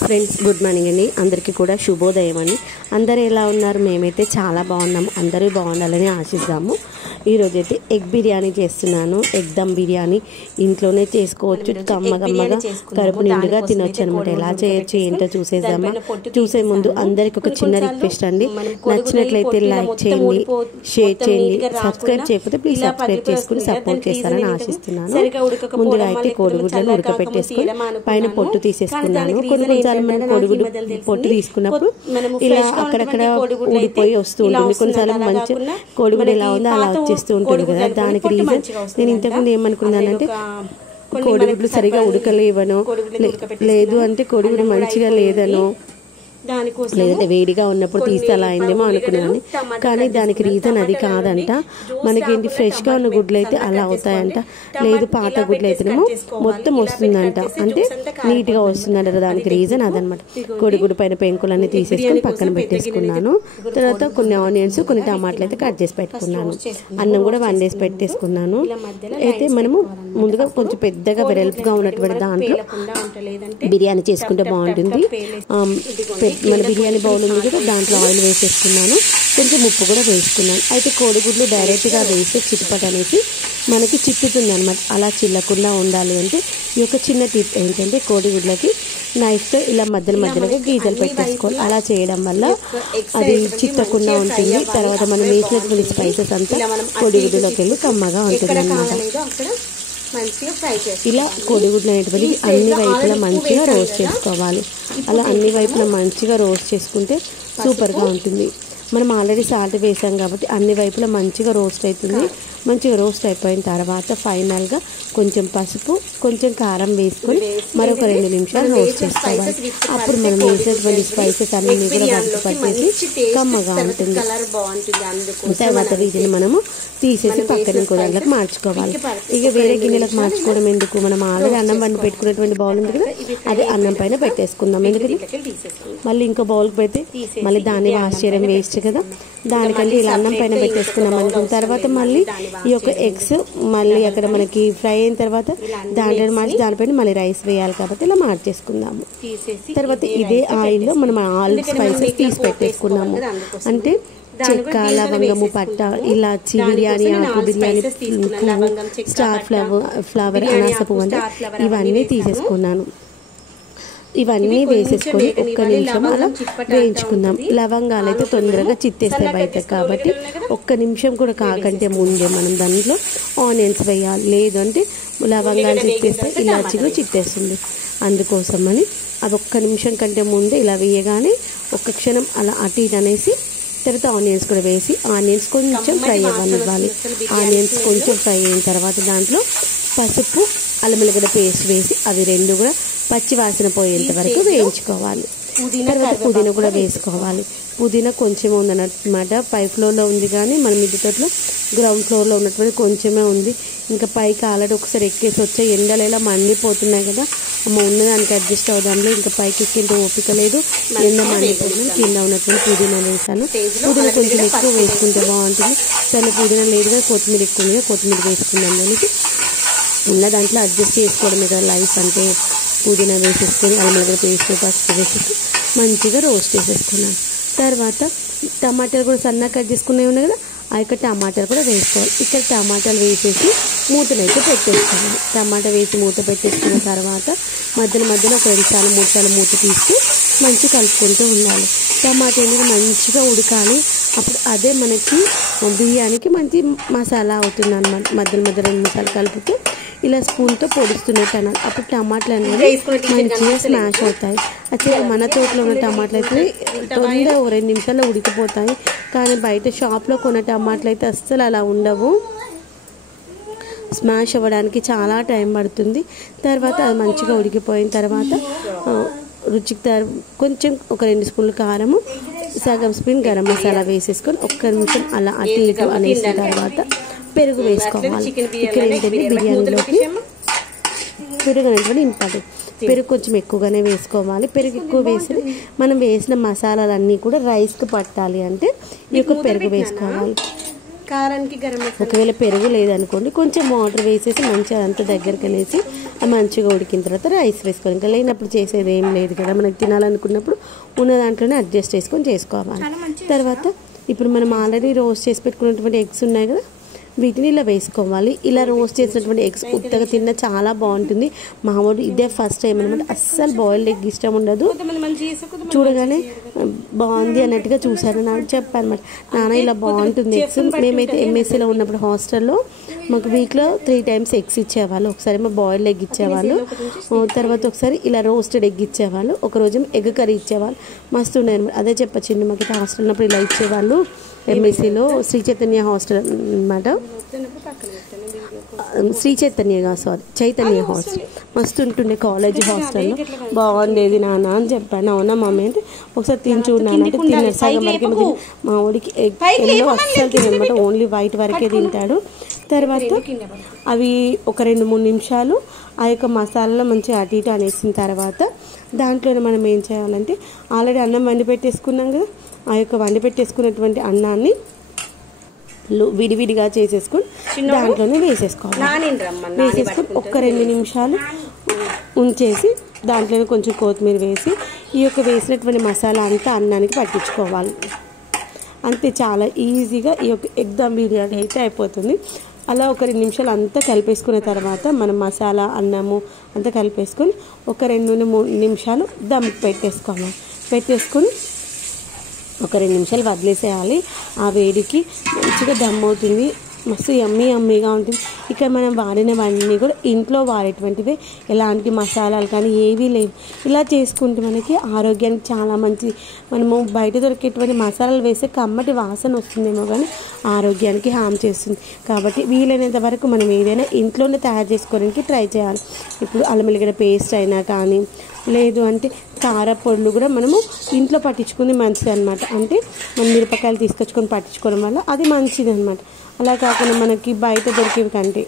Friends good morning అండి. అందరికీ కూడా శుభోదయం అండి. అందరూ ఎలా ఉన్నారు? మేమైతే చాలా బాగున్నాము. అందరూ బాగుండాలని ఆశిస్తాము. ఈరోజైతే ఎగ్ బిర్యానీ చేస్తున్నాను. ఎగ్ దమ్ బిర్యానీ ఇంట్లోనే చేసుకోవచ్చు. కమ్మగా కడుపు నిండుగా తినొచ్చు అనమాట. ఎలా చేయొచ్చు ఏంటో చూసేద్దామా. చూసే ముందు అందరికి ఒక చిన్న రిక్వెస్ట్ అండి. నచ్చినట్లయితే లైక్ చేయండి, షేర్ చేయండి. సబ్స్క్రైబ్ చేయకపోతే ప్లీజ్ సబ్స్క్రైబ్ చేసుకుని సపోర్ట్ చేస్తారని ఆశిస్తున్నాను. ముందుగా అయితే కోడిగుడ్లను ఉడకపెట్టేసుకుని పైన పొట్టు తీసేసుకున్నాను. కొన్నిసార్లు మనం కోడిగుడ్డు పొట్టు తీసుకున్నప్పుడు ఇలా అక్కడక్కడ ఊడిపోయి వస్తూ ఉంటుంది. కొన్నిసార్లు మంచి కోడిగుడ్డు ఎలా ఉందో అలా వచ్చేస్తూ ఉంటుంది కదా. దానికి రీజన్ నేను ఇంతకుముందు ఏమనుకున్నానంటే కోడిగుడ్లు సరిగా ఉడకలేవనో, లేదు అంటే కోడిగుడ్డు మంచిగా లేదనో, లేదంటే వేడిగా ఉన్నప్పుడు తీస్తే అలా అయిందేమో అనుకున్నాను. కానీ దానికి రీజన్ అది కాదంట. మనకేంటి ఫ్రెష్గా ఉన్న గుడ్లు అయితే అలా అవుతాయంట. లేదు పాత గుడ్లు అయితేనేమో మొత్తం వస్తుందంట, అంటే నీట్గా వస్తుందంట. దానికి రీజన్ అదనమాట. కోడిగుడ్డు పైన పెంకులన్నీ తీసేసుకొని పక్కన పెట్టేసుకున్నాను. తర్వాత కొన్ని ఆనియన్స్, కొన్ని టమాటాలు అయితే కట్ చేసి పెట్టుకున్నాను. అన్నం కూడా వండేసి పెట్టేసుకున్నాను. అయితే మనము ముందుగా కొంచెం పెద్దగా వెడల్పుగా ఉన్నటువంటి దాంట్లో బిర్యానీ చేసుకుంటే బాగుంటుంది. మన బిర్యానీ బౌల్ ఉంది కదా, దాంట్లో ఆయిల్ వేసేసుకున్నాను. కొంచెం ఉప్పు కూడా వేసుకున్నాను. అయితే కోడిగుడ్లు డైరెక్ట్గా వేస్తే చిట్పట్ అనేసి మనకి చిట్టుతుంది అనమాట. అలా చిల్లకుండా ఉండాలి అంటే ఈ యొక్క చిన్న టిప్ ఏంటంటే కోడిగుడ్లకి నైఫ్తో ఇలా మధ్యలో గీతలు పెట్టేసుకోవాలి. అలా చేయడం వల్ల అది చిట్టకుండా ఉంటుంది. తర్వాత మనం వేసినటువంటి స్పైసెస్ అంతా కోడిగుడ్డులోకి వెళ్ళి కమ్మగా ఉంటుంది అన్నమాట. ఇలా కోడిగుడ్లు అనేటువంటి అన్ని వైపులా మంచిగా రోస్ట్ చేసుకోవాలి. అలా అన్ని వైపులా మంచిగా రోస్ట్ చేసుకుంటే సూపర్గా ఉంటుంది. మనం ఆల్రెడీ సాల్ట్ వేసాం కాబట్టి అన్ని వైపులా మంచిగా రోస్ట్ అవుతుంది. మంచిగా రోస్ట్ అయిపోయిన తర్వాత ఫైనల్గా కొంచెం పసుపు, కొంచెం కారం వేసుకొని మరొక 2 నిమిషాలు రోస్ట్ చేసుకోవాలి. అప్పుడు మనం వేసేటువంటి స్పైసెస్ అన్ని కూడా వంట పట్టేసి కమ్మగా ఉంటుంది. తర్వాత వీటిని మనము తీసేసి పక్కన ఇంకో దాంట్లోకి మార్చుకోవాలి. ఇక వేరే గిన్నెలకు మార్చుకోవడం ఎందుకు, మనం ఆల్రెడీ అన్నం వండి పెట్టుకునేటువంటి బౌల్ ఉంది కదా, అది అన్నం పైన పెట్టేసుకుందాం. ఎందుకంటే మళ్ళీ ఇంకో బౌల్కి పెడితే మళ్ళీ దాన్ని వాష్ చేయడం వేస్ట్ కదా. దానికంటే ఇలా అన్నం పైన పెట్టేసుకున్నాం అనుకున్న తర్వాత మళ్ళీ ఈ యొక్క ఎగ్స్ మళ్ళీ అక్కడ మనకి ఫ్రై అయిన తర్వాత దాంట్లో మార్చి దానిపైన మళ్ళీ రైస్ వేయాలి కాబట్టి ఇలా మార్చేసుకుందాము. తర్వాత ఇదే ఆయిల్లో మనం ఆల్ స్పైసెస్ తీసి పెట్టేసుకున్నాము. అంటే చెక్క, లవంగము, పట్ట, ఇలాచి, బిర్యానీ ఆకు, బిర్యానీ పువ్వు, స్టార్ ఫ్లవర్, అనాస పువ్వు అంటే ఇవన్నీ తీసేసుకున్నాను. ఇవన్నీ వేసేసుకొని ఒక్క నిమిషం అలా వేయించుకుందాం. లవంగాలు అయితే తొందరగా చిత్తేస్తాయి బయట కాబట్టి 1 నిమిషం కూడా కాకంటే ముందే మనం దాంట్లో ఆనియన్స్ వేయాలి. లేదు అంటే లవంగాలు చిత్తేస్తే ఇలాచి కూడా చిత్తేస్తుంది. అందుకోసమని అది 1 నిమిషం కంటే ముందే ఇలా వేయగానే 1 క్షణం అలా అటు ఇటు అనేసి తర్వాత ఆనియన్స్ కూడా వేసి ఆనియన్స్ కొంచెం ఫ్రై అవ్వనివ్వాలి. ఆనియన్స్ కొంచెం ఫ్రై అయిన తర్వాత దాంట్లో పసుపు, అల్లం వెల్లిగడ్డ పేస్ట్ వేసి అవి 2 కూడా పచ్చి వాసన పోయేంత వరకు వేయించుకోవాలి. తర్వాత పుదీనా కూడా వేసుకోవాలి. పుదీనా కొంచెం ఉందన్నమాట. పై ఫ్లోర్లో ఉంది కానీ మన మిద్దె తోటలో గ్రౌండ్ ఫ్లోర్లో ఉన్నటువంటి కొంచెమే ఉంది. ఇంకా పైకి ఆల్రెడీ ఒకసారి ఎక్కేసి వచ్చే ఎండలు ఎలా మండిపోతున్నాయి కదా, అమ్మ ఉన్నదానికి అడ్జస్ట్ అవుదాంలో. ఇంకా పైకి ఎక్కేంత ఓపిక లేదు, ఎండ మండిపోతున్నాం. కింద ఉన్నటువంటి పుదీనా వేసాను. పుదీనా కొంచెం ఎక్కువ వేసుకుంటే బాగుంటుంది. సరే పుదీనా లేదుగా కొత్తిమీర ఎక్కువ ఉంది, కొత్తిమీర వేసుకుందాం. దానికి ఉన్న దాంట్లో అడ్జస్ట్ చేసుకోవడమే కదా లైఫ్ అంటే. పుదీనా వేసేసుకొని అల్లం వెల్లిగడ్డ పేస్ట్, పసుపు వేసేసి మంచిగా రోస్ట్ చేసేసుకున్నాను. తర్వాత టమాటాలు కూడా సన్నగా కట్ చేసుకునేవి ఉన్నాయి కదా, ఆ యొక్క టమాటాలు కూడా వేసుకోవాలి. ఇక్కడ టమాటాలు వేసేసి మూతనైతే పెట్టేసుకోవాలి. టమాటా వేసి మూత పెట్టేసుకున్న తర్వాత మధ్యలో ఒక 2 సార్లు 3 సార్లు మూత తీస్తూ మంచిగా కలుపుకుంటూ ఉండాలి. టమాటా అనేది మంచిగా ఉడకాలి. అప్పుడు అదే మనకి బిర్యానీకి మంచి మసాలా అవుతుంది అన్నమాట. మధ్యలో 2 నిమిషాలు కలుపుతూ ఇలా స్పూన్తో పొడుస్తున్నట్టు అన్నారు. అప్పుడు టమాటాలు అనేవి మంచిగా స్మాష్ అవుతాయి. యాక్చువల్గా మన తోటలో ఉన్న టమాటాలు అయితే తొందరగా 2 నిమిషాల్లో ఉడికిపోతాయి. కానీ బయట షాప్లో కొన్న టమాటాలు అయితే అస్సలు అలా ఉండవు. స్మాష్ అవ్వడానికి చాలా టైం పడుతుంది. తర్వాత అది మంచిగా ఉడికిపోయిన తర్వాత రుచికి కొంచెం ఒక 2 స్పూన్లు కారము, సగం స్పూన్ గరం మసాలా వేసేసుకొని 1 నిమిషం అలా అటు ఇటు అనేసిన తర్వాత పెరుగు వేసుకోవాలి. ఇక్కడ ఏంటంటే బిర్యానీలోకి పెరుగు అనేటువంటి ఇంపార్టెంట్. పెరుగు కొంచెం ఎక్కువగానే వేసుకోవాలి. పెరుగు ఎక్కువ వేసి మనం వేసిన మసాలాలన్నీ కూడా రైస్కి పట్టాలి అంటే ఈ యొక్క పెరుగు వేసుకోవాలి. కారానికి గరం మసాలా. ఒకవేళ పెరుగు లేదనుకోండి కొంచెం వాటర్ వేసేసి మంచిగా అదంతా దగ్గరికి అనేసి మంచిగా ఉడికిన తర్వాత రైస్ వేసుకోవాలి. ఇంకా లేనప్పుడు చేసేది ఏం లేదు కదా, మనకు తినాలనుకున్నప్పుడు ఉన్న దాంట్లోనే అడ్జస్ట్ చేసుకొని చేసుకోవాలి. తర్వాత ఇప్పుడు మనం ఆల్రెడీ రోస్ట్ చేసి పెట్టుకున్నటువంటి ఎగ్స్ ఉన్నాయి కదా, వీటిని ఇలా వేసుకోవాలి. ఇలా రోస్ట్ చేసినటువంటి ఎగ్స్ ఉత్తగా తిన్న చాలా బాగుంటుంది. మామూలు ఇదే ఫస్ట్ టైం అనమాట, అస్సలు బాయిల్డ్ ఎగ్ ఇష్టం ఉండదు. చూడగానే బాగుంది అన్నట్టుగా చూసాను, నాకు చెప్పాను అనమాట, నాన్న ఇలా బాగుంటుంది ఎగ్స్. మేమైతే ఎంఎస్సీలో ఉన్నప్పుడు హాస్టల్లో మాకు వీక్లో 3 times ఎగ్స్ ఇచ్చేవాళ్ళు. ఒకసారి మా బాయిల్డ్ ఎగ్ ఇచ్చేవాళ్ళు, తర్వాత ఒకసారి ఇలా రోస్టెడ్ ఎగ్ ఇచ్చేవాళ్ళు, ఒకరోజు ఎగ్ కర్రీ ఇచ్చేవాళ్ళు. మస్తు ఉండేది అనమాట. అదే చెప్పచ్చింది, మాకు హాస్టల్ ఉన్నప్పుడు ఇలా ఇచ్చేవాళ్ళు. ఎంఎస్సీలో శ్రీ చైతన్య హాస్టల్ అనమాట, శ్రీ చైతన్య చైతన్య హాస్టల్ మస్తు ఉంటుండే కాలేజ్ హాస్టల్లో. బాగుండేది నాన్న అని చెప్పాను. అవునా మమ్మీ అంటే ఒకసారి తిని చూడన్నాను అంటే తిన్నాడు. సగం వరకే మా ఊరికి ఎల్లో అస్సలు తినమాట, ఓన్లీ వైట్ వరకే తింటాడు. తర్వాత అవి ఒక 2-3 నిమిషాలు ఆ యొక్క మసాలాలో మంచిగా అటు ఇటు అనేసిన తర్వాత దాంట్లోనే మనం ఏం చేయాలంటే ఆల్రెడీ అన్నం వండి పెట్టేసుకున్నాం కదా, ఆ యొక్క వండి పెట్టేసుకున్నటువంటి అన్నాన్ని విడివిడిగా చేసేసుకొని దాంట్లోనే వేసేసుకోవాలి. వేసేసుకొని ఒక 2 నిమిషాలు ఉంచేసి దాంట్లోనే కొంచెం కొత్తిమీర వేసి ఈ యొక్క వేసినటువంటి మసాలా అంతా అన్నానికి పట్టించుకోవాలి. అంతే, చాలా ఈజీగా ఈ యొక్క ఎగ్ దమ్ బిర్యానీ అయితే అయిపోతుంది. అలా ఒక 2 నిమిషాలు అంతా కలిపేసుకున్న తర్వాత మనం మసాలా అన్నము అంతా కలిపేసుకొని ఒక 2-3 నిమిషాలు దమ్ పెట్టేసుకొని ఒక 2 నిమిషాలు వదిలేసేయాలి. ఆ వేడికి మంచిగా దమ్ అవుతుంది, మస్తు యమ్మీగా ఉంటుంది. ఇక్కడ మనం వాడినవన్నీ కూడా ఇంట్లో వాడేటువంటివే, ఎలాంటి మసాలాలు కానీ ఏవీ లేవు. ఇలా చేసుకుంటే మనకి ఆరోగ్యానికి చాలా మంచిది. మనము బయట దొరికేటువంటి మసాలాలు వేస్తే కమ్మటి వాసన వస్తుందేమో కానీ ఆరోగ్యానికి హామ్ చేస్తుంది. కాబట్టి వీలైనంత వరకు మనం ఏదైనా ఇంట్లోనే తయారు చేసుకోవడానికి ట్రై చేయాలి. ఇప్పుడు అల్లం వెల్లిగడ్డ పేస్ట్ అయినా కానీ, లేదు అంటే కారపొడులు కూడా మనము ఇంట్లో పట్టించుకుంది మంచిది అనమాట. అంటే మనం మిరపకాయలు తీసుకొచ్చుకొని పట్టించుకోవడం వల్ల అది మంచిది అనమాట. అలా కాకుండా మనకి బయట దొరికేవి కంటే